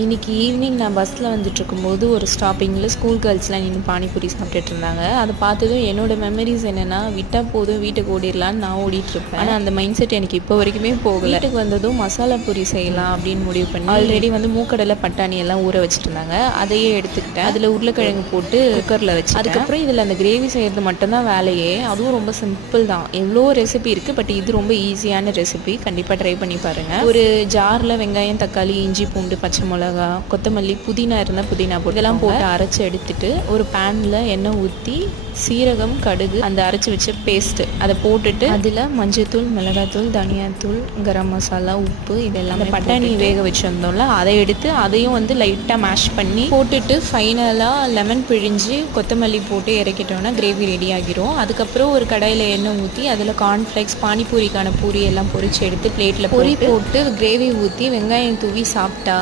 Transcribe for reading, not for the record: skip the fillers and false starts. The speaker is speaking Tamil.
இன்னைக்கு ஈவினிங் நான் பஸ்ஸில் வந்துட்டுருக்கும்போது ஒரு ஸ்டாப்பிங்கில் ஸ்கூல் கேர்ள்ஸ்லாம் நின்று பானிபூரி சாப்பிட்டுட்டு இருந்தாங்க. அதை பார்த்ததும் என்னோட மெமரிஸ் என்னென்னா, விட்டால் போதும் வீட்டுக்கு ஓடிடலான்னு நான் ஓடிட்டுருப்பேன். ஆனால் அந்த மைண்ட் செட் எனக்கு இப்போ வரைக்குமே போகலை. வீட்டுக்கு வந்ததும் மசாலா பூரி செய்யலாம் அப்படின்னு முடிவு பண்ணி ஆல்ரெடி வந்து மூக்கடலை பட்டாணி எல்லாம் ஊற வச்சுருந்தாங்க. அதையே எடுத்துக்கிட்டேன். அதில் உருளைக்கிழங்கு போட்டு குக்கரில் வச்சு அதுக்கப்புறம் இதில் அந்த கிரேவி செய்கிறது மட்டும்தான் வேலையே. அதுவும் ரொம்ப சிம்பிள் தான். எவ்வளோ ரெசிபி இருக்குது, பட் இது ரொம்ப ஈஸியான ரெசிபி. கண்டிப்பாக ட்ரை பண்ணி பாருங்கள். ஒரு ஜாரில் வெங்காயம், தக்காளி, இஞ்சி, பூண்டு, பச்சை மிளகா, கொத்தமல்லி, புதினா இருந்தால் புதினா போட்டு இதெல்லாம் போட்டு அரைச்சி எடுத்துட்டு ஒரு பேனில் எண்ணெய் ஊற்றி சீரகம், கடுகு, அந்த அரைச்சி வச்ச பேஸ்ட்டு அதை போட்டுட்டு அதில் மஞ்சள்தூள், மிளகாத்தூள், தனியாத்தூள், கரம் மசாலா, உப்பு இதெல்லாம் பட்டாணி வேக வச்சுருந்தோம்ல அதை எடுத்து அதையும் வந்து லைட்டாக மேஷ் பண்ணி போட்டுட்டு ஃபைனலாக லெமன் பிழிஞ்சு கொத்தமல்லி போட்டு இறக்கிட்டோன்னா கிரேவி ரெடி ஆகிரும். அதுக்கப்புறம் ஒரு கடாயில் எண்ணெய் ஊற்றி அதில் கார்ன்ஃப்ளேக்ஸ், பானிபூரிக்கான பூரி எல்லாம் பொரிச்சு எடுத்து பிளேட்டில் பொரி போட்டு கிரேவி ஊற்றி வெங்காயம் தூவி சாப்பிட்டா